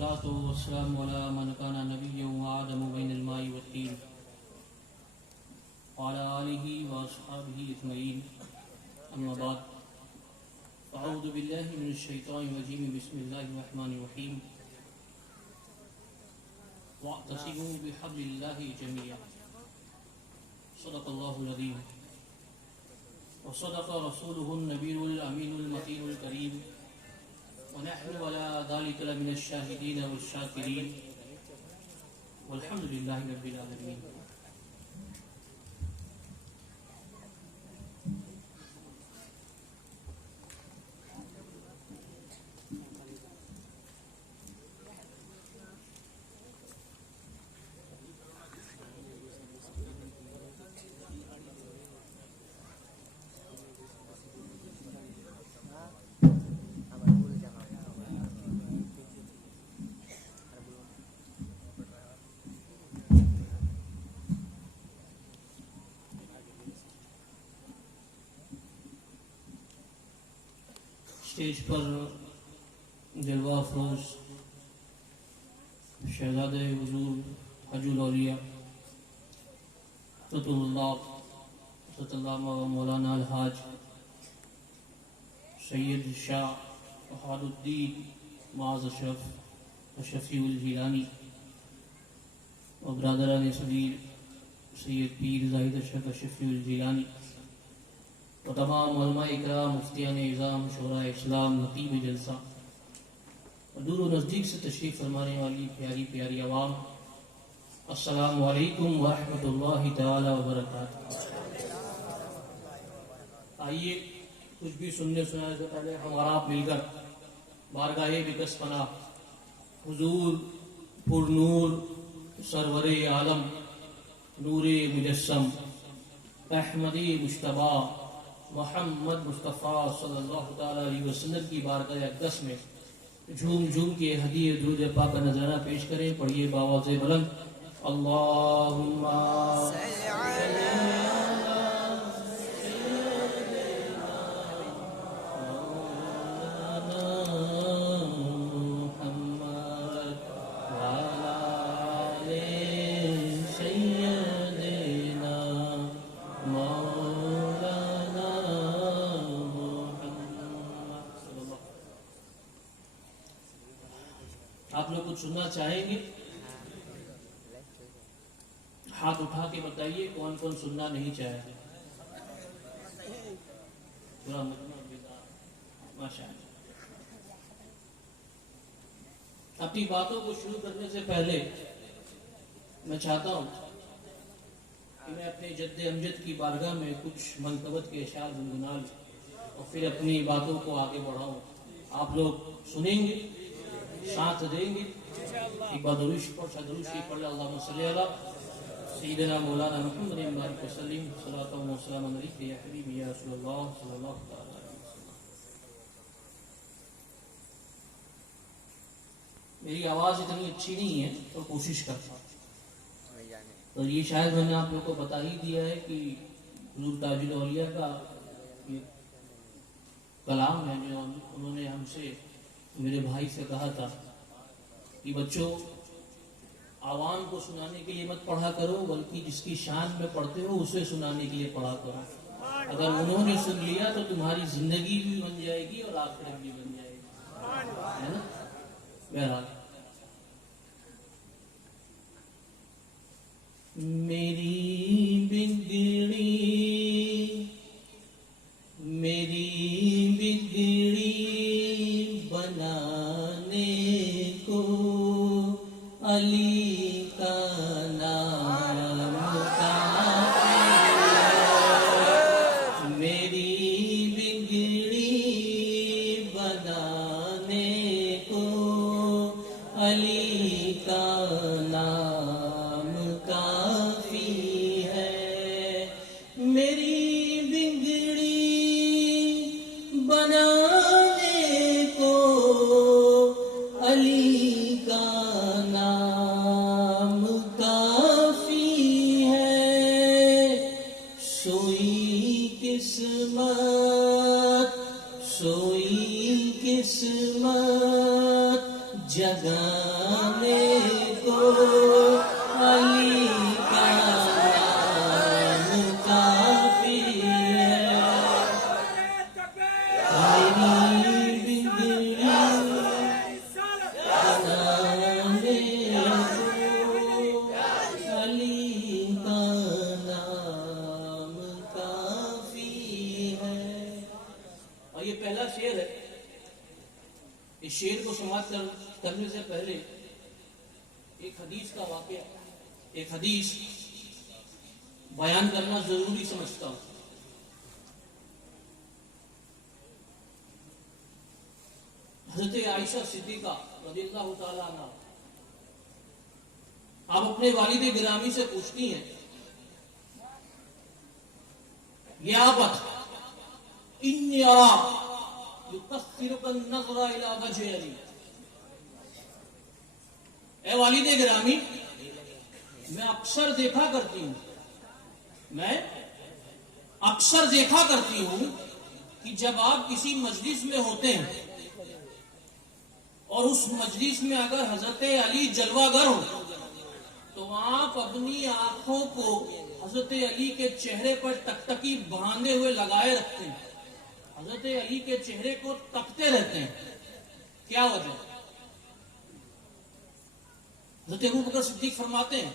والصلاة والسلام على من كان نبيا وآدم بين الماء والطين وعلى آله وأصحابه أجمعين أما بعد أعوذ بالله من الشيطان الرجيم بسم الله الرحمن الرحيم واعتصموا بحبل الله جميعا صدق الله العظيم وصدق رسوله النبي الأمين المتين الكريم ونحن على ذلك لمن الشاهدين والشاكرين والحمد لله رب العالمين. اسٹیج پر جلوہ افروز شہزاد حضور حج الاولیاء حضرت اللہ مولانا الحاج سید شاہ وحاد الدین معاذ اشرف شفیع الجیلانی و برادران صغیر سید پیر زاہد اشرف شفیع الجیلانی و تمام علماء اکرام مفتیان اعظام شورا اسلام نقیب جلسہ اور دور و نزدیک سے تشریف فرمانے والی پیاری پیاری عوام، السلام علیکم ورحمۃ اللہ تعالی وبرکاتہ. آئیے کچھ بھی سننے سنانے سے پہلے ہم اور آپ مل کر بارگاہ بکس پناہ حضور پر نور سرور عالم نور مجسم احمدی مشتبہ محمد مصطفیٰ صلی اللہ تعالی علیہ وسلم کی بارگاہ اقدس میں جھوم جھوم کے ہدیہ درود پاک کا نذرانہ پیش کریں. پڑھیے بآواز بلند اللہم صل علی آپ لوگ کچھ سننا چاہیں گے؟ ہاتھ اٹھا کے بتائیے کون کون سننا نہیں چاہے. پورا ماشاء اللہ. اپنی باتوں کو شروع کرنے سے پہلے میں چاہتا ہوں کہ میں اپنے جد امجد کی بارگاہ میں کچھ منقبت کے اشعار گنگنا لوں اور پھر اپنی باتوں کو آگے بڑھاؤں. آپ لوگ سنیں گے، ساتھ دیں گے. ایک بار دروش پڑھ اللہم صلی علی سیدنا مولانا محمد مبارک وسلم صلاۃ و سلام علیک یا حبیبی یا رسول اللہ صلی اللہ تعالی علیہ وسلم. میری آواز اتنی اچھی نہیں ہے تو کوشش کرتا ہوں. تو یہ شاید میں نے آپ لوگ کو بتا ہی دیا ہے کہ حضور تاج الاولیاء کا یہ کلام ہے جو انہوں نے ہم سے میرے بھائی سے کہا تھا کہ بچوں عوام کو سنانے کے لیے مت پڑھا کرو بلکہ جس کی شان میں پڑھتے ہو اسے سنانے کے لیے پڑھا کرو. اگر انہوں نے سن لیا تو تمہاری زندگی بھی بن جائے گی اور آخرت بھی بن جائے گی، ہے نا؟ بہرحال میری بگڑی بنانے کو علی کا نام کافی ہے. میری بگڑی بنانے کو علی کا نام کافی ہے. میری بگڑی بنانے کو علی کا نام کافی ہے. سوئی قسمت جگہ بنانے کو علی کا نام کافی ہے، میری بگڑی بنانے کو علی کا نام کافی ہے۔ اور یہ پہلا شعر ہے۔ اس شعر کو سماعت کرنے سے پہلے ایک حدیث کا واقعہ، ایک حدیث بیان کرنا ضروری سمجھتا ہوں۔ حضرت عائشہ صدیقہ رضی اللہ تعالیٰ عنہ آپ اپنے والد گرامی سے پوچھتی ہیں، یا ابت انی ارا یکثرک النظر الی وجہ علی، اے والد گرامی میں اکثر دیکھا کرتی ہوں کہ جب آپ کسی مجلس میں ہوتے ہیں اور اس مجلس میں اگر حضرت علی جلوہ گر ہو تو آپ اپنی آنکھوں کو حضرت علی کے چہرے پر ٹکٹکی باندھے ہوئے لگائے رکھتے ہیں، حضرت علی کے چہرے کو تکتے رہتے ہیں، کیا وجہ؟ حضرت ابو بکر صدیق فرماتے ہیں،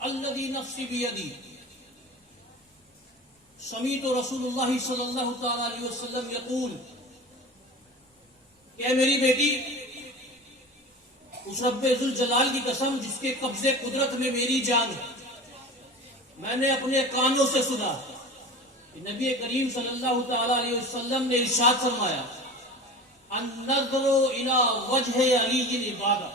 الذی نفسی بیدی سمیت رسول اللہ صلی اللہ تعالی علیہ وسلم یقول، کہ میری بیٹی اس رب ذوالجلال کی قسم جس کے قبضے قدرت میں میری جان ہے، میں نے اپنے کانوں سے سنا کہ نبی کریم صلی اللہ تعالی علیہ وسلم نے ارشاد فرمایا، النظر الی وجہ علی عبادہ،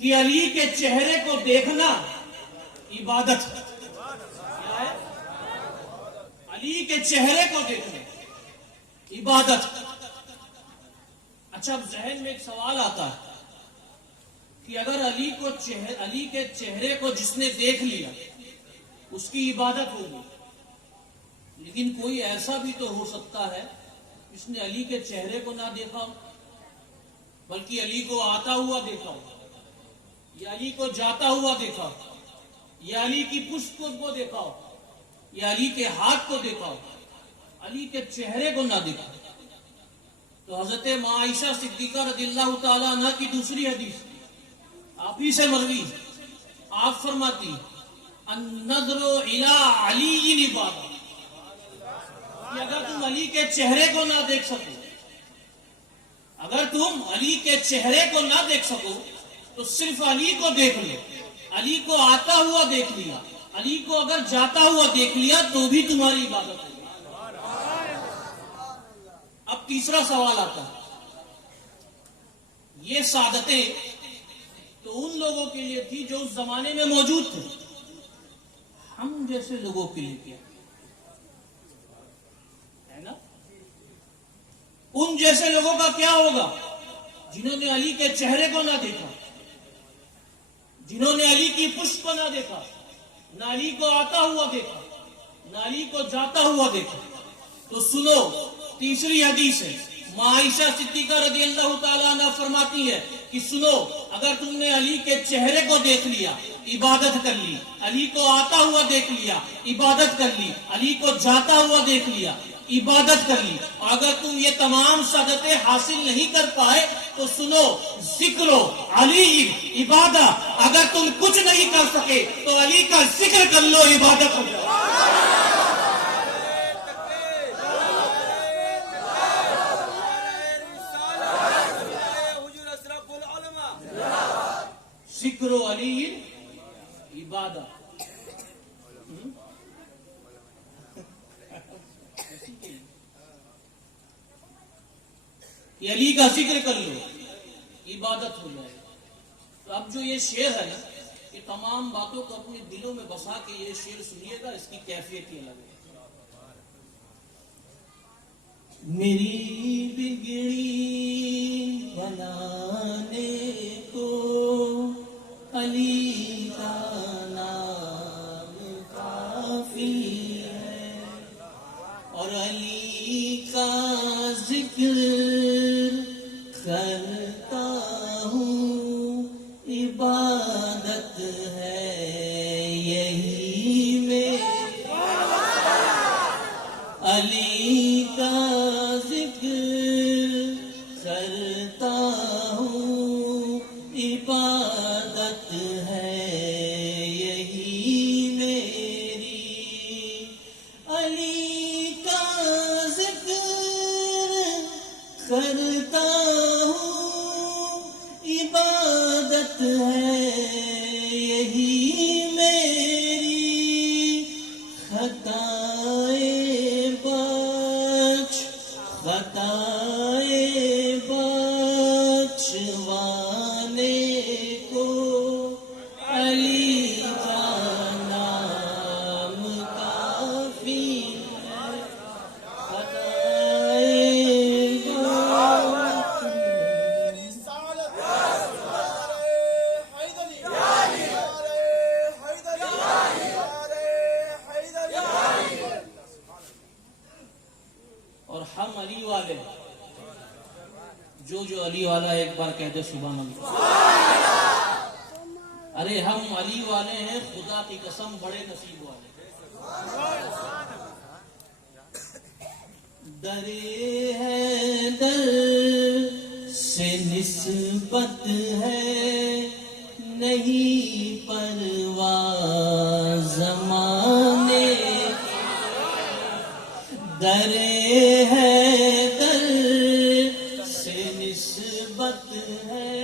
کہ علی کے چہرے کو دیکھنا عبادت ہے۔ کیا ہے؟ علی کے چہرے کو دیکھنا عبادت۔ اچھا، اب ذہن میں ایک سوال آتا ہے کہ اگر علی کے چہرے کو جس نے دیکھ لیا اس کی عبادت ہوگی، لیکن کوئی ایسا بھی تو ہو سکتا ہے جس نے علی کے چہرے کو نہ دیکھا ہو بلکہ علی کو آتا ہوا دیکھا ہو، یا علی کو جاتا ہوا دیکھا ہو، یا علی کی پشت کو دیکھا ہو، یا علی کے ہاتھ کو دیکھا ہو، علی کے چہرے کو نہ دیکھا ہو۔ تو حضرت عائشہ صدیقہ رضی اللہ تعالیٰ عنہ کی دوسری حدیث آپ ہی سے مروی، آپ فرماتی النظر الی علی عبادہ، کہ اگر تم علی کے چہرے کو نہ دیکھ سکو، اگر تم علی کے چہرے کو نہ دیکھ سکو تو صرف علی کو دیکھ لو، علی کو آتا ہوا دیکھ لیا، علی کو اگر جاتا ہوا دیکھ لیا تو بھی تمہاری عبادت ہوگی۔ اب تیسرا سوال آتا ہے، یہ سعادتیں تو ان لوگوں کے لیے تھی جو اس زمانے میں موجود تھے، ہم جیسے لوگوں کے لیے کیا ہے نا؟ ان جیسے لوگوں کا کیا ہوگا جنہوں نے علی کے چہرے کو نہ دیکھا، جنہوں نے علی کی پشت کو نہ دیکھا، نہ علی کو آتا ہوا دیکھا، نہ علی کو جاتا ہوا دیکھا۔ تو سنو، تیسری حدیث ہے، عائشہ صدیقہ رضی اللہ تعالیٰ عنہ فرماتی ہے کہ سنو، اگر تم نے علی کے چہرے کو دیکھ لیا عبادت کر لی، علی کو آتا ہوا دیکھ لیا عبادت کر لی، علی کو جاتا ہوا دیکھ لیا عبادت کر لی، اور اگر تم یہ تمام سعادتیں حاصل نہیں کر پائے تو سنو، ذکر علی عبادہ، اگر تم کچھ نہیں کر سکے تو علی کا ذکر کر لو، عبادت ہو جائے۔ ذکر علی عبادہ، کہ علی کا ذکر کر لو عبادت ہو جائے۔ تو اب جو یہ شعر ہے نا، یہ تمام باتوں کو اپنے دلوں میں بسا کے یہ شعر سنیے گا، اس کی کیفیت ہی الگ ہے۔ میری بگڑی بنانے کو علی کا نام کافی ہے، اور علی کا ذکر کرتا ہوں عبادت ہے یہی میری، علی کا ذکر کرتا ہوں عبادت ہے یہی میری، علی کا ذکر کرتا ہوں عبادت ہے یہی میری، خطائے بخش خطائے بخشوانے کو علی کا نام کافی ہے، خطائے اور ہم علی والے، جو علی والا ایک بار کہتے سبحان اللہ، ارے ہم علی والے ہیں، خدا کی قسم بڑے نصیب والے۔ درے ہے در سے نسبت ہے نہیں پرواہ زمانے کی، درے ہے در سے نسبت ہے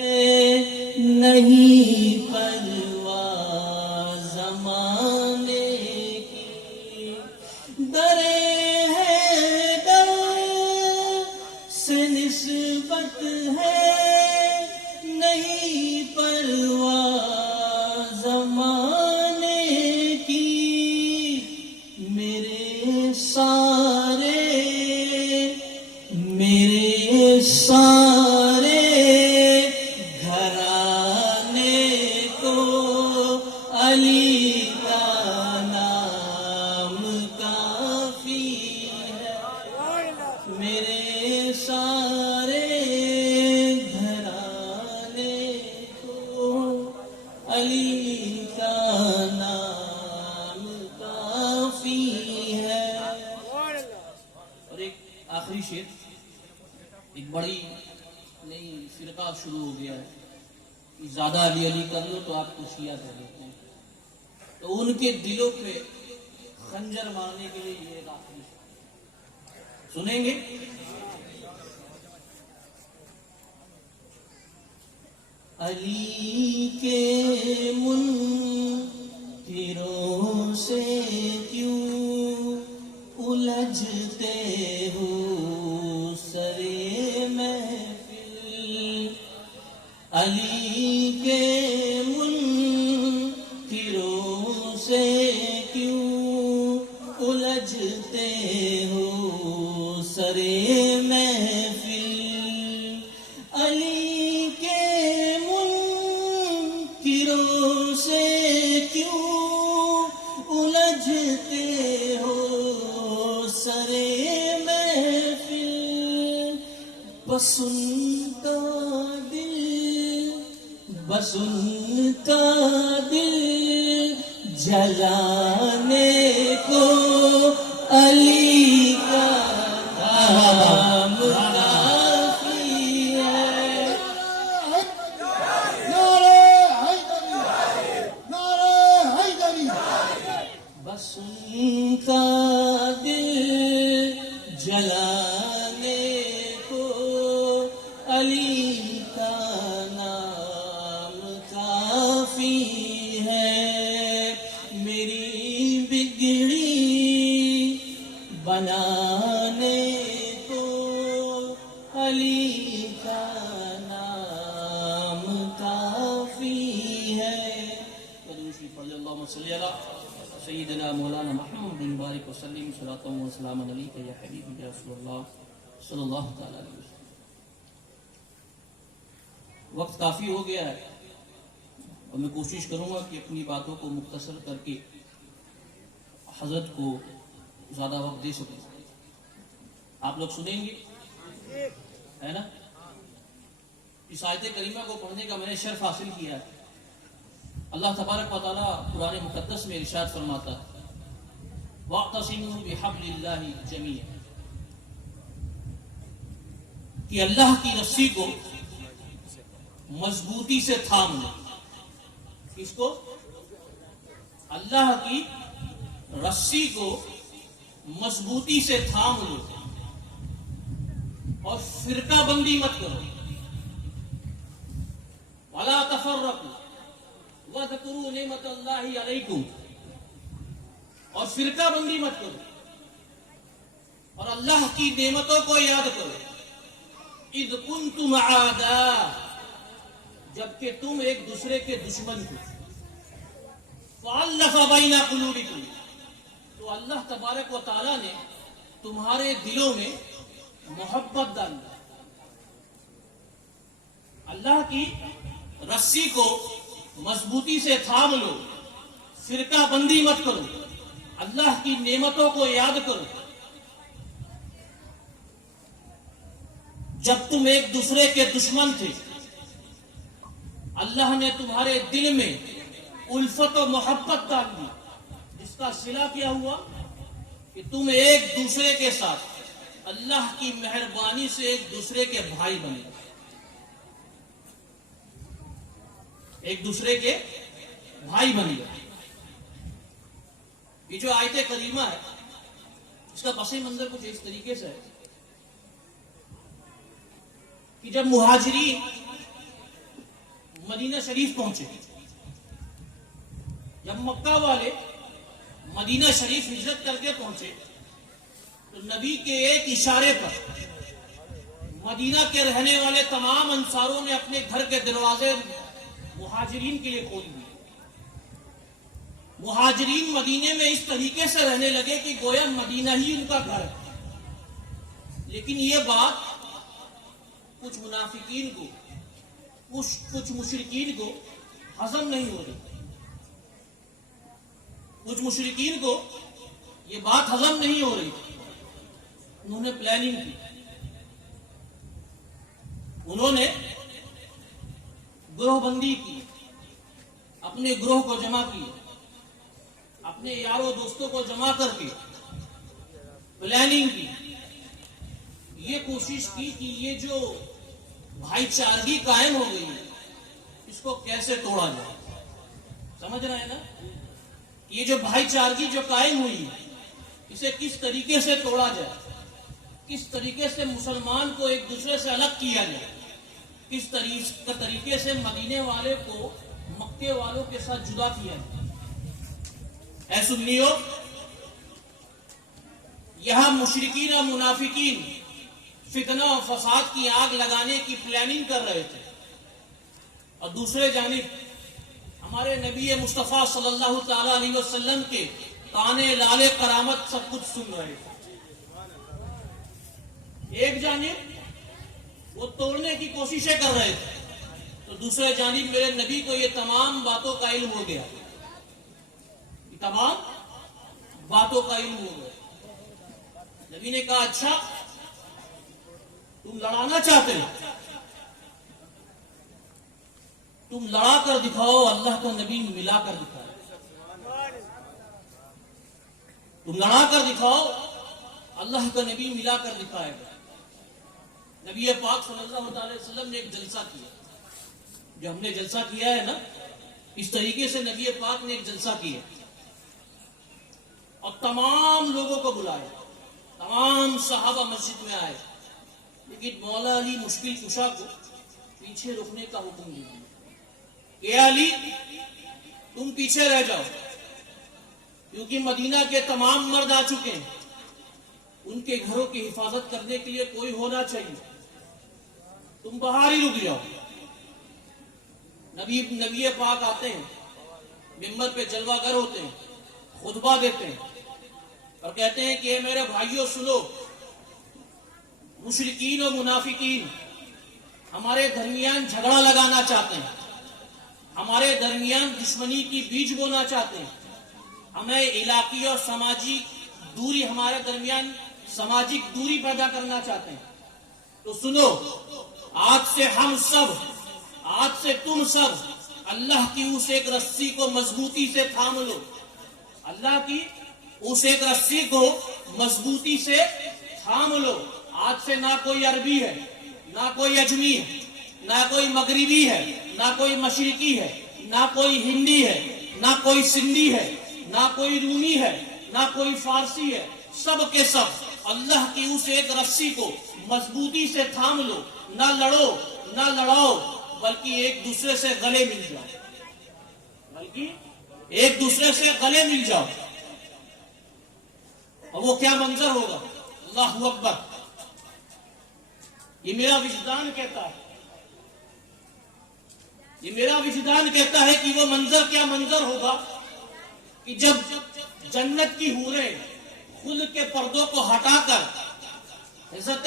نہیں پرواہ زمانے کی، درے ہے در سے نسبت ہے نہیں پرواہ زمانے کی، میرے سارے گھرانے کو علی کا نام کافی ہے، میرے سارے گھرانے کو علی کا نام کافی ہے۔ اور ایک آخری شعر، ایک بڑی نئی فرقہ شروع ہو گیا ہے، زیادہ علی علی کر لو تو آپ کو شیعہ کہہ دیتے ہیں، تو ان کے دلوں پہ خنجر مارنے کے لیے یہ ایک آخری سنیں گے۔ علی کے منکروں سے کیوں الجھتے ہو سرے محفل، علی کے منکروں سے کیوں الجھتے ہو سرے محفل، علی کے منکروں سے کیوں الجھتے ہو سرے محفل، بس ان کا دل جلانے کو علی کا نام کافی ہے، بس ان کا دل جلانے کو علی کا نام کافی ہے، میری بگڑی بنانے کو علی کا نام کافی ہے۔ اللہم صلی علی سیدنا مولانا محمد بارک وسلم صلاۃ و سلام علیک یا حبیب یا رسول اللہ صلی اللہ تعالی علیہ وسلم۔ وقت کافی ہو گیا ہے اور میں کوشش کروں گا کہ اپنی باتوں کو مختصر کر کے حضرت کو زیادہ وقت دے سکوں۔ آپ لوگ سنیں گے ہے نا؟ اس آیت کریمہ کو پڑھنے کا میں نے شرف حاصل کیا ہے. اللہ تبارک و تعالیٰ قرآن مقدس میں ارشاد فرماتا ہے وَاعْتَصِمُوا بِحَبْلِ اللَّهِ جَمِيعًا، کہ اللہ کی رسی کو مضبوطی سے تھام لو. اس کو اللہ کی رسی کو مضبوطی سے تھام لو اور فرقہ بندی مت کرو. وَلَا تَفَرَّقُوا وَاذْكُرُوا نِعْمَتَ اللَّهِ عَلَيْكُمْ، اور فرقہ بندی مت کرو اور اللہ کی نعمتوں کو یاد کرو. اذ کنتم اعداء، جبکہ تم ایک دوسرے کے دشمن تھے. فالف بین قلوبکم، تو اللہ تبارک و تعالی نے تمہارے دلوں میں محبت ڈال دی. اللہ کی رسی کو مضبوطی سے تھام لو، فرقہ بندی مت کرو، اللہ کی نعمتوں کو یاد کرو. جب تم ایک دوسرے کے دشمن تھے اللہ نے تمہارے دل میں الفت و محبت ڈال دی، جس کا صلہ کیا ہوا کہ تم ایک دوسرے کے ساتھ اللہ کی مہربانی سے ایک دوسرے کے بھائی بنے، ایک دوسرے کے بھائی بن گئے. یہ جو آیت کریمہ ہے اس کا پس منظر کچھ اس طریقے سے ہے کہ جب مہاجرین مدینہ شریف پہنچے، جب مکہ والے مدینہ شریف ہجرت کر کے پہنچے تو نبی کے ایک اشارے پر مدینہ کے رہنے والے تمام انصاروں نے اپنے گھر کے دروازے مہاجرین کے لیے کھول دیے. مہاجرین مدینے میں اس طریقے سے رہنے لگے کہ گویا مدینہ ہی ان کا گھر ہے. لیکن یہ بات کچھ منافقین کو، کچھ مشرکین کو ہضم نہیں ہو رہی. کچھ مشرکین کو یہ بات ہضم نہیں ہو رہی. انہوں نے پلاننگ کی، انہوں نے گروہ بندی کی، اپنے گروہ کو جمع کیے، اپنے یاروں دوستوں کو جمع کر کے پلاننگ کی. یہ کوشش کی کہ یہ جو بھائی چارگی قائم ہو گئی ہے اس کو کیسے توڑا جائے. سمجھ رہے ہیں نا؟ یہ جو بھائی چارگی جو قائم ہوئی ہے اسے کس طریقے سے توڑا جائے، کس طریقے سے مسلمان کو ایک دوسرے سے الگ کیا جائے، کس طریقے سے مدینے والے کو مکے والوں کے ساتھ جدا کیا جائے. اے سنیو، یہاں مشرکین اور منافقین فتنہ و فساد کی آگ لگانے کی پلاننگ کر رہے تھے، اور دوسرے جانب ہمارے نبی مصطفیٰ صلی اللہ تعالی علیہ وسلم کے تانے لالے کرامت سب کچھ سن رہے تھے. ایک جانب وہ توڑنے کی کوششیں کر رہے تھے تو دوسرے جانب میرے نبی کو یہ تمام باتوں کا علم ہو گیا، یہ تمام باتوں کا علم ہو گیا. نبی نے کہا اچھا تم لڑانا چاہتے ہو، تم لڑا کر دکھاؤ. اللہ کا نبی ملا کر دکھائے. تم لڑا کر دکھاؤ، اللہ کا نبی ملا کر دکھائے گا. نبی پاک صلی اللہ علیہ وسلم نے ایک جلسہ کیا، جو ہم نے جلسہ کیا ہے نا اس طریقے سے نبی پاک نے ایک جلسہ کیا اور تمام لوگوں کو بلایا. تمام صحابہ مسجد میں آئے، لیکن مولا علی مشکل کشا کو پیچھے رکنے کا حکم دیا کہ علی تم پیچھے رہ جاؤ، کیونکہ مدینہ کے تمام مرد آ چکے ہیں، ان کے گھروں کی حفاظت کرنے کے لیے کوئی ہونا چاہیے، تم باہر ہی رک جاؤ. نبی پاک آتے ہیں، ممبر پہ جلوہ گر ہوتے ہیں، خطبہ دیتے ہیں اور کہتے ہیں کہ اے میرے بھائیوں سنو، مشرکین و منافقین ہمارے درمیان جھگڑا لگانا چاہتے ہیں، ہمارے درمیان دشمنی کی بیج بونا چاہتے ہیں، ہمیں علاقی اور سماجی دوری، ہمارے درمیان سماجک دوری پیدا کرنا چاہتے ہیں. تو سنو، آج سے ہم سب، آج سے تم سب اللہ کی اس ایک رسی کو مضبوطی سے تھام لو، اللہ کی اس ایک رسی کو مضبوطی سے تھام لو۔ آج سے نہ کوئی عربی ہے، نہ کوئی اجمی ہے، نہ کوئی مغربی ہے، نہ کوئی مشرقی ہے، نہ کوئی ہندی ہے، نہ کوئی سندھی ہے، نہ کوئی رومی ہے، نہ کوئی فارسی ہے، سب کے سب اللہ کی اس ایک رسی کو مضبوطی سے تھام لو، نہ لڑو نہ لڑاؤ، بلکہ ایک دوسرے سے گلے مل جاؤ، بلکہ ایک دوسرے سے گلے مل جاؤ۔ اور وہ کیا منظر ہوگا؟ اللہ اکبر! یہ میرا وجدان کہتا ہے، یہ میرا وجدان کہتا ہے کہ وہ منظر کیا منظر ہوگا کہ جب جنت کی حوریں خلد کے پردوں کو ہٹا کر حضرت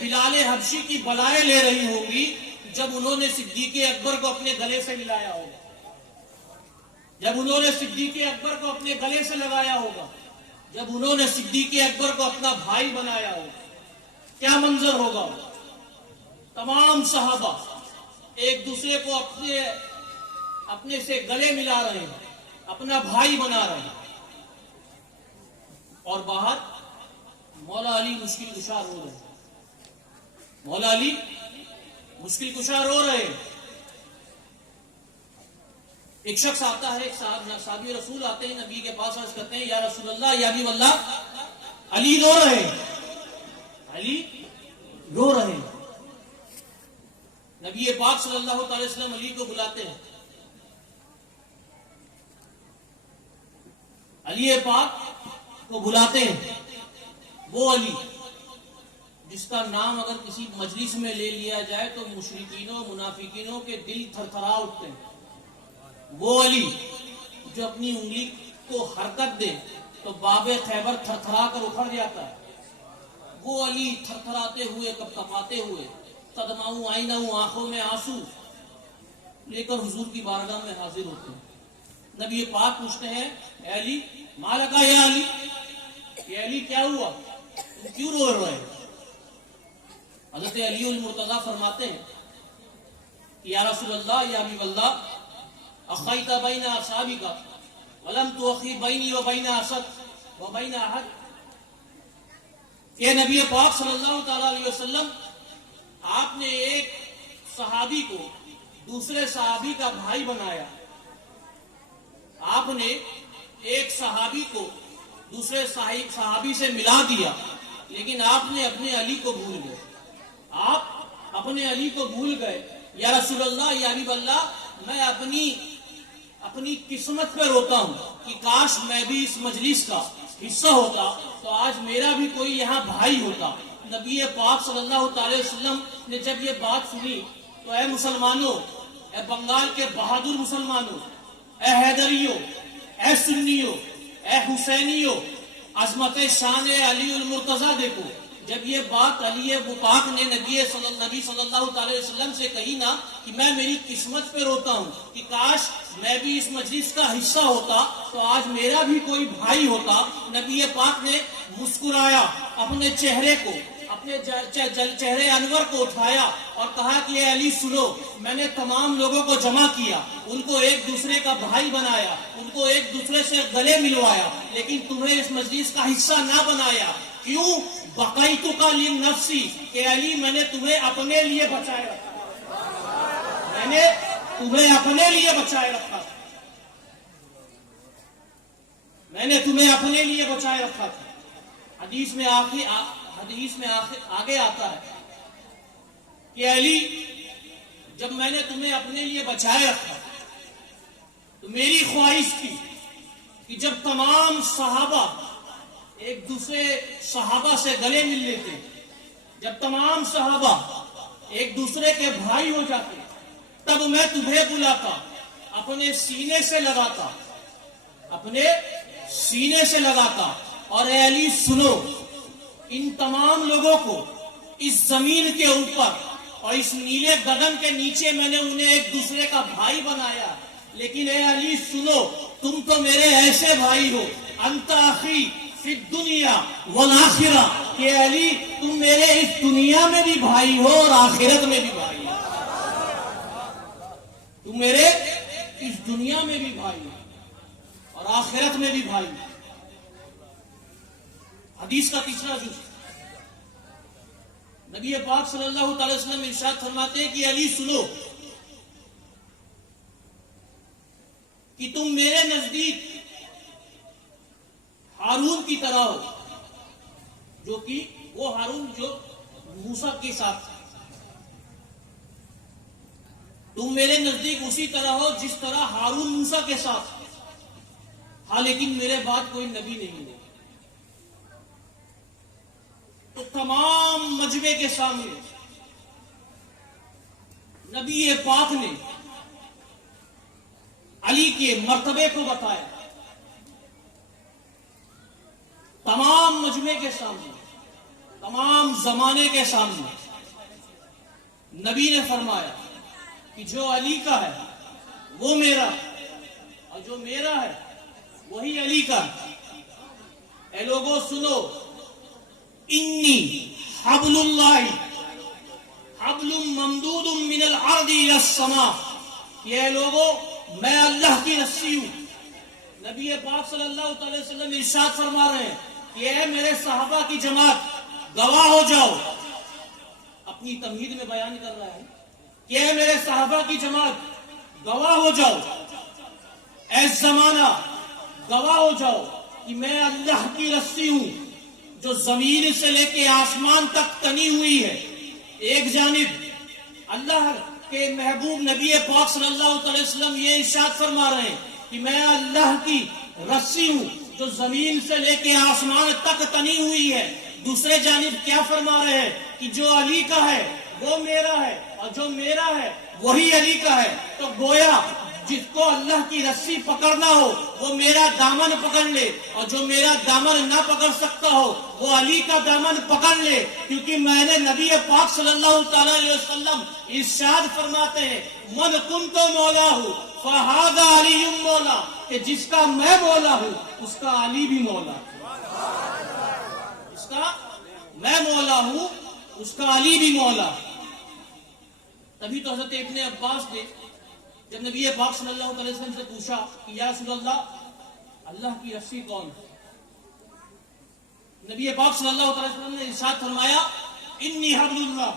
بلال حبشی کی بلائیں لے رہی ہوں گی، جب انہوں نے صدیق اکبر کو اپنے گلے سے ملایا ہوگا، جب انہوں نے صدیق اکبر کو اپنے گلے سے لگایا ہوگا، جب انہوں نے صدیق اکبر کو اپنا بھائی بنایا ہوگا، کیا منظر ہوگا؟ تمام صحابہ ایک دوسرے کو اپنے سے گلے ملا رہے ہیں، اپنا بھائی بنا رہے ہیں، اور باہر مولا علی مشکل کشا رو رہے ہیں، مولا علی مشکل کشا رو رہے ہیں۔ ایک شخص آتا ہے، ایک صحابی رسول آتے ہیں نبی کے پاس، عرض کرتے ہیں یا رسول اللہ، یا حبیب اللہ، علی رو رہے ہیں، علی رو رہے ہیں۔ نبی پاک صلی اللہ تعالی وسلم علی کو بلاتے ہیں، علی پاک کو بلاتے ہیں، وہ علی جس کا نام اگر کسی مجلس میں لے لیا جائے تو مشرکینوں منافقینوں کے دل تھرتھرا اٹھتے ہیں، وہ علی جو اپنی انگلی کو حرکت دے تو باب خیبر تھرتھرا کر اکھڑ جاتا ہے، وہ علی تھرتھراتے ہوئے کپکپاتے ہوئے قدماؤں آئینہوں آنکھوں میں آنسو لے کر حضور کی بارگاہ میں حاضر ہوتے ہیں۔ نبی پاک پوچھتے ہیں اے علی ما لکا یا علی، یہ علی کیا ہوا، تم کیوں رو رہے ہیں؟ حضرت علی المرتضیٰ فرماتے ہیں کہ یا رسول اللہ، یا حبیب اللہ، اخیت بین اصحابک ولم تؤخی بینی و بین اسد و بین احد، کہ نبی پاک صلی اللہ تعالی علیہ وسلم آپ نے ایک صحابی کو دوسرے صحابی کا بھائی بنایا، آپ نے ایک صحابی کو دوسرے صحابی سے ملا دیا، لیکن آپ نے اپنے علی کو بھول گئے، آپ اپنے علی کو بھول گئے۔ یا رسول اللہ، یا حبیب اللہ، میں اپنی قسمت پہ روتا ہوں کہ کاش میں بھی اس مجلس کا حصہ ہوتا تو آج میرا بھی کوئی یہاں بھائی ہوتا۔ نبی پاک صلی اللہ تعالی وسلم نے جب یہ بات سنی تو اے مسلمانوں، اے بنگال کے بہادر مسلمانوں، اے حیدریوں، اے سنیوں، اے حسینیوں، عظمت شان علی المرتضیٰ دیکھو۔ جب یہ بات علی پاک نے نبی صلی اللہ تعالی وسلم سے کہی نا کہ میں میری قسمت پہ روتا ہوں کہ کاش میں بھی اس مجلس کا حصہ ہوتا تو آج میرا بھی کوئی بھائی ہوتا، نبی پاک نے مسکرایا، اپنے چہرے کو، اپنے چہرے انور کو اٹھایا اور کہا کہ اے علی سنو، میں نے تمام لوگوں کو جمع کیا، ان کو ایک دوسرے کا بھائی بنایا، ان کو ایک دوسرے سے گلے ملوایا، لیکن تمہیں اس مجلس کا حصہ نہ بنایا۔ کیوں؟ بقیتک لنفسی، کہ علی میں نے تمہیں اپنے لیے بچائے رکھا، میں نے تمہیں اپنے لیے بچائے رکھا، میں نے تمہیں اپنے لیے بچائے رکھا تھا۔ حدیث میں آگے آتا ہے کہ علی جب میں نے تمہیں اپنے لیے بچائے رکھا تو میری خواہش تھی کہ جب تمام صحابہ ایک دوسرے صحابہ سے گلے مل لیتے، جب تمام صحابہ ایک دوسرے کے بھائی ہو جاتے، تب میں تمہیں بلاتا، اپنے سینے سے لگاتا، اپنے سینے سے لگاتا، اور اے علی سنو، ان تمام لوگوں کو اس زمین کے اوپر اور اس نیلے گگن کے نیچے میں نے انہیں ایک دوسرے کا بھائی بنایا، لیکن اے علی سنو، تم تو میرے ایسے بھائی ہو، انت اخی فی الدنیا والآخرہ کہ علی تم میرے اس دنیا میں بھی بھائی ہو اور آخرت میں بھی بھائی ہو، تم میرے اس دنیا میں بھی بھائی ہو اور آخرت میں بھی بھائی ہو۔ حدیث کا تیسرا جز، نبی پاک صلی اللہ تعالی وسلم ارشاد فرماتے ہیں کہ علی سنو کہ تم میرے نزدیک ہارون کی طرح ہو، جو کہ وہ ہارون جو موسیٰ کے ساتھ تھا، تم میرے نزدیک اسی طرح ہو جس طرح ہارون موسیٰ کے ساتھ، ہاں لیکن میرے بعد کوئی نبی نہیں ہے۔ تو تمام مجمع کے سامنے نبی پاک نے علی کے مرتبے کو بتایا، تمام مجمع کے سامنے، تمام زمانے کے سامنے نبی نے فرمایا کہ جو علی کا ہے وہ میرا، اور جو میرا ہے وہی علی کا ہے۔ اے لوگوں سنو، انی حبل اللہ حبل ممدود من الارض الى السماء، یہ لوگوں میں اللہ کی رسی ہوں۔ نبی پاک صلی اللہ تعالی وسلم ارشاد فرما رہے ہیں کہ اے میرے صحابہ کی جماعت گواہ ہو جاؤ، اپنی تمہید میں بیان کر رہا ہے کہ اے میرے صحابہ کی جماعت گواہ ہو جاؤ، اے زمانہ گواہ ہو جاؤ کہ میں اللہ کی رسی ہوں جو زمین سے لے کے آسمان تک تنی ہوئی ہے۔ ایک جانب اللہ کے محبوب نبی پاک صلی اللہ علیہ وسلم یہ ارشاد فرما رہے ہیں کہ میں اللہ کی رسی ہوں جو زمین سے لے کے آسمان تک تنی ہوئی ہے۔ دوسرے جانب کیا فرما رہے ہیں کہ جو علی کا ہے وہ میرا ہے اور جو میرا ہے وہی علی کا ہے۔ تو گویا جس کو اللہ کی رسی پکڑنا ہو وہ میرا دامن پکڑ لے، اور جو میرا دامن نہ پکڑ سکتا ہو وہ علی کا دامن پکڑ لے، کیونکہ میں نے نبی پاک صلی اللہ تعالی علیہ وسلم ارشاد فرماتے ہیں من کنت مولا ہوں فہذا علی مولا، کہ جس کا میں مولا ہوں اس کا علی بھی مولا ہے، جس کا میں مولا ہوں اس کا علی بھی مولا۔ تبھی تو حضرت ابن عباس نے جب نبی پاک صلی اللہ علیہ وسلم سے پوچھا کہ یا رسول اللہ اللہ کی رسی کون ہے، نبی پاک صلی اللہ علیہ وسلم نے ارشاد فرمایا انی حبل اللہ،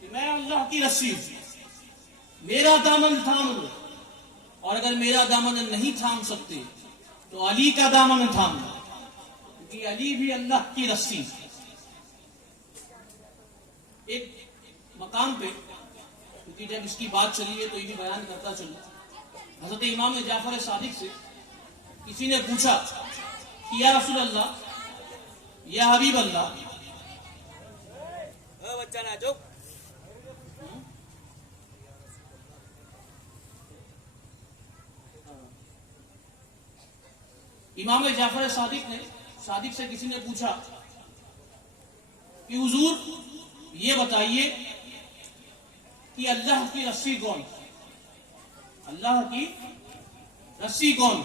کہ میں اللہ کی رسی ہوں، میرا دامن تھام لو، اور اگر میرا دامن نہیں تھام سکتے تو علی کا دامن تھام لو، کیونکہ علی بھی اللہ کی رسی۔ ایک مقام پہ کیونکہ جب اس کی بات چلی ہے تو یہ بھی بیان کرتا چلوں، حضرت امام جعفر صادق سے کسی نے پوچھا کہ یا رسول اللہ یا حبیب اللہ، امام جعفر صادق سے کسی نے پوچھا کہ حضور یہ بتائیے کہ اللہ کی رسی کون، اللہ کی رسی کون؟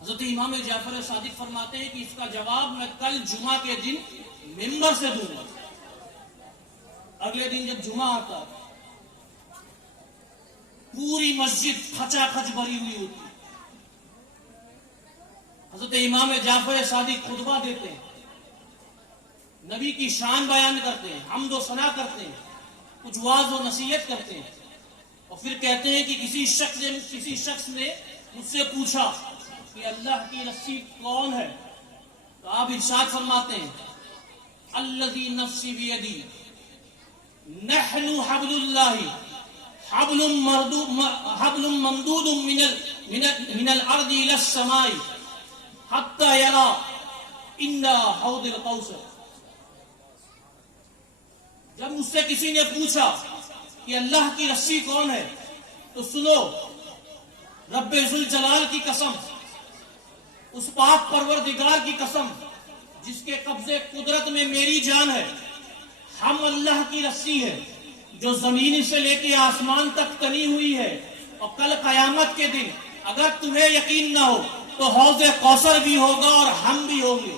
حضرت امام جعفر صادق فرماتے ہیں کہ اس کا جواب میں کل جمعہ کے دن ممبر سے دوں گا۔ اگلے دن جب جمعہ آتا پوری مسجد کھچا کھچ بھری ہوئی ہوتی، حضرت امام جعفر صادق خطبہ دیتے ہیں، نبی کی شان بیان کرتے ہیں، حمد و ثنا کرتے ہیں، کچھ واعظ و نصیحت کرتے ہیں، اور پھر کہتے ہیں کہ کسی شخص نے مجھ سے پوچھا کہ اللہ کی رسی کون ہے، تو آپ ارشاد فرماتے ہیں الذی نفسی بیدی نحن حبل اللہ حبل ممدود من الارض الى السماء حتی یرا انا حوض القوثر۔ جب مجھ سے کسی نے پوچھا کہ اللہ کی رسی کون ہے تو سنو، رب ذوالجلال کی قسم، اس پاک پروردگار کی قسم جس کے قبضے قدرت میں میری جان ہے، ہم اللہ کی رسی ہے جو زمین سے لے کے آسمان تک تنی ہوئی ہے، اور کل قیامت کے دن اگر تمہیں یقین نہ ہو تو حوض کوثر بھی ہوگا اور ہم بھی ہوں گے۔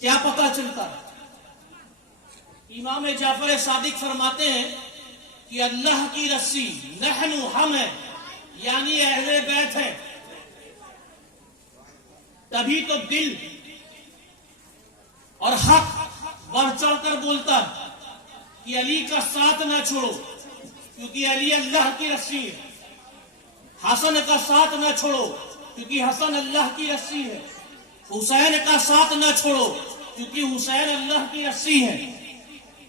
کیا پتہ چلتا ہے؟ امام جعفر صادق فرماتے ہیں کہ اللہ کی رسی نحن ہم ہے، یعنی اہل بیت ہے، تبھی تو دل اور حق بڑھ چڑھ کر بولتا ہے کہ علی کا ساتھ نہ چھوڑو کیونکہ علی اللہ کی رسی ہے، حسن کا ساتھ نہ چھوڑو کیونکہ حسن اللہ کی رسی ہے، حسین کا ساتھ نہ چھوڑو کیونکہ حسین اللہ کی رسی ہے،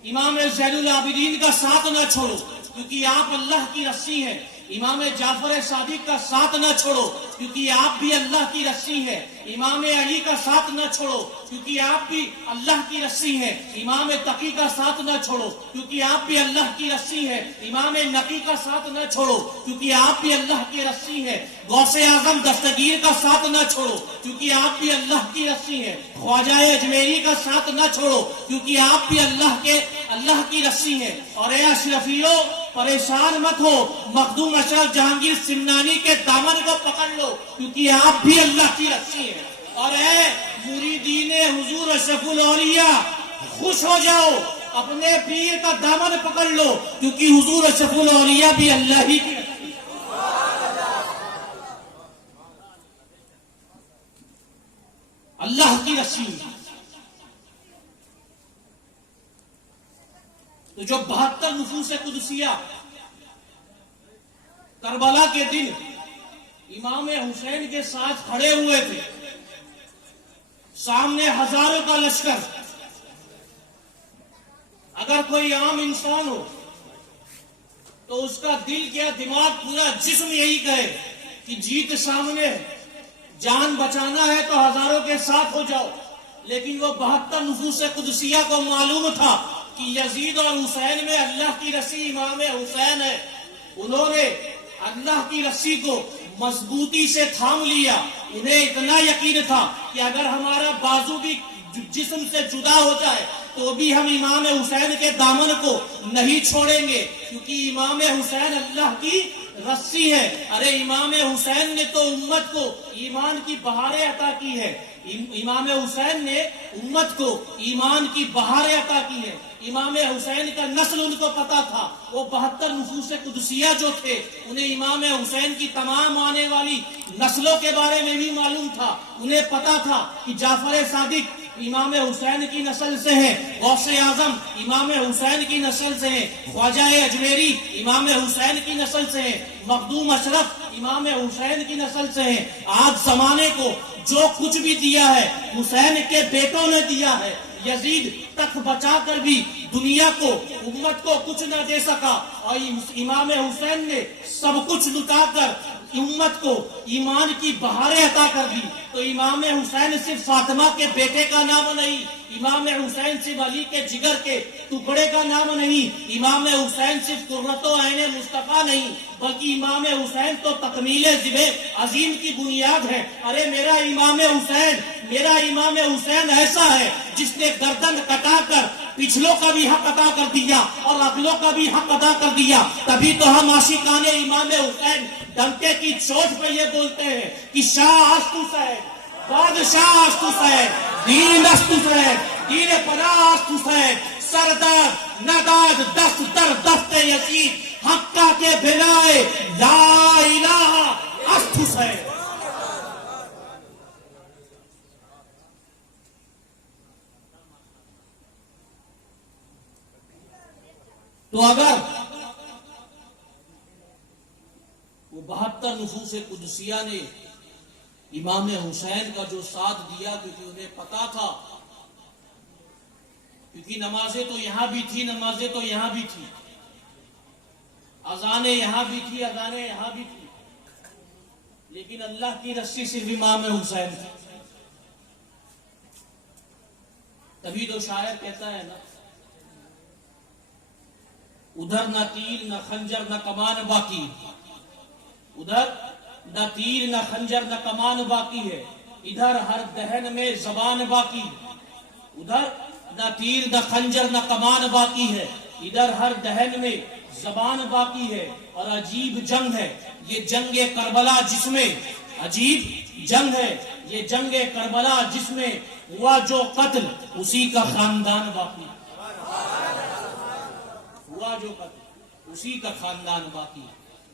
امام زین العابدین کا ساتھ نہ چھوڑو کیونکہ آپ اللہ کی رسی ہیں، امام جعفر صادق کا ساتھ نہ چھوڑو کیونکہ آپ بھی اللہ کی رسی ہیں، امام علی کا ساتھ نہ چھوڑو کیونکہ آپ بھی اللہ کی رسی ہیں، امام تقی کا ساتھ نہ چھوڑو کیونکہ آپ بھی اللہ کی رسی ہیں، امام نقی کا ساتھ نہ چھوڑو کیونکہ آپ بھی اللہ کی رسی ہیں، غوث اعظم دستگیر کا ساتھ نہ چھوڑو کیونکہ آپ بھی اللہ کی رسی ہیں، خواجہ اجمیری کا ساتھ نہ چھوڑو کیونکہ آپ بھی اللہ کی رسی ہیں، اور اے اشرفیو پریشان مت ہو، مخدوم اشرف جہانگیر سمنانی کے دامن کو پکڑ لو کیونکہ آپ بھی اللہ کی رسی ہیں، اور اے مریدین حضور اشرف الاولیاء خوش ہو جاؤ، اپنے پیر کا دامن پکڑ لو کیونکہ حضور اشرف الاولیاء بھی اللہ ہی کی رسی ہیں۔ اللہ کی رسی ہے۔ تو جو 72 نفوس قدسیہ کربلا کے دن امام حسین کے ساتھ کھڑے ہوئے تھے، سامنے ہزاروں کا لشکر، اگر کوئی عام انسان ہو تو اس کا دل کیا دماغ پورا جسم یہی کہے کہ جیت سامنے ہے، جان بچانا ہے تو ہزاروں کے ساتھ ہو جاؤ، لیکن وہ 72 نفوس قدسیہ کو معلوم تھا کہ یزید اور حسین میں اللہ کی رسی امام حسین ہے، انہوں نے اللہ کی رسی کو مضبوطی سے تھام لیا، انہیں اتنا یقین تھا کہ اگر ہمارا بازو بھی جسم سے جدا ہو جائے تو بھی ہم امام حسین کے دامن کو نہیں چھوڑیں گے کیونکہ امام حسین اللہ کی رسی ہے۔ ارے امام حسین نے تو امت کو ایمان کی بہاریں عطا کی ہے، امام حسین نے امت کو ایمان کی بہاریں عطا کی ہے، امام حسین کا نسل ان کو پتا تھا، وہ 72 نفوس قدسیہ جو تھے انہیں امام حسین کی تمام آنے والی نسلوں کے بارے میں بھی معلوم تھا، انہیں پتا تھا کہ جعفر صادق امام حسین کی نسل سے ہیں، غوث اعظم امام حسین کی نسل سے ہیں، خواجہ اجمیری امام حسین کی نسل سے ہیں، مخدوم اشرف امام حسین کی نسل سے ہیں۔ آج زمانے کو جو کچھ بھی دیا ہے حسین کے بیٹوں نے دیا ہے، یزید تک بچا کر بھی دنیا کو امت کو کچھ نہ دے سکا، اور امام حسین نے سب کچھ لٹا کر امت کو ایمان کی بہاریں عطا کر دی۔ تو امام حسین صرف فاطمہ کے بیٹے کا نام نہیں، امام حسین صرف علی کے جگر کے ٹکڑے کا نام نہیں، امام حسین صرف قرۃ عین مصطفیٰ نہیں، بلکہ امام حسین تو تکمیل ذبح عظیم کی بنیاد ہے۔ ارے میرا امام حسین ایسا ہے جس نے گردن کٹا کر پچھلوں کا بھی حق ادا کر دیا اور اگلوں کا بھی حق ادا کر دیا، تبھی تو ہم عاشقان امام حسین ڈنکے کی چوٹ پہ یہ بولتے ہیں کہ شاہ است حسین، بادشاہ است حسین، دین است حسین، دین پناہ است حسین، سردار نداد دست در دست یزید، حقہ کے بنائے لا الہ است حسین۔ تو اگر وہ 72 نفوس قدسیہ نے امام حسین کا جو ساتھ دیا کیونکہ انہیں پتا تھا، کیونکہ نمازیں تو یہاں بھی تھی، نمازیں تو یہاں بھی تھی، اذانیں یہاں بھی تھی، اذانیں یہاں بھی تھی، لیکن اللہ کی رسی صرف امام حسین تھی۔ تبھی تو شاعر کہتا ہے نا، ادھر نہ تیر نہ خنجر نہ کمان باقی، ادھر نہ تیر نہ خنجر نہ کمان باقی ہے، ادھر ہر دہن میں زبان باقی، ادھر نہ تیر نہ خنجر نہ کمان باقی ہے، ادھر ہر دہن میں زبان باقی ہے۔ اور عجیب جنگ ہے یہ جنگ کربلا، جس میں عجیب جنگ ہے یہ جنگ کربلا جس میں ہوا جو قتل اسی کا خاندان باقی ہوا جو قتل اسی کا خاندان باقی.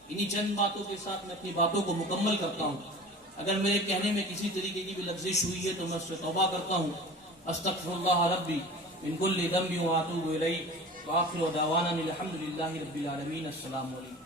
انہی چند باتوں کے ساتھ میں اپنی باتوں کو مکمل کرتا ہوں. اگر میرے کہنے میں کسی طریقے کی بھی لفظش ہوئی ہے تو میں اس سے توبہ کرتا ہوں. استغفر اللہ ربی من کل ذنب واتوب الیہ. وآخر دعوانا الحمد للہ رب العالمین. السلام علیکم.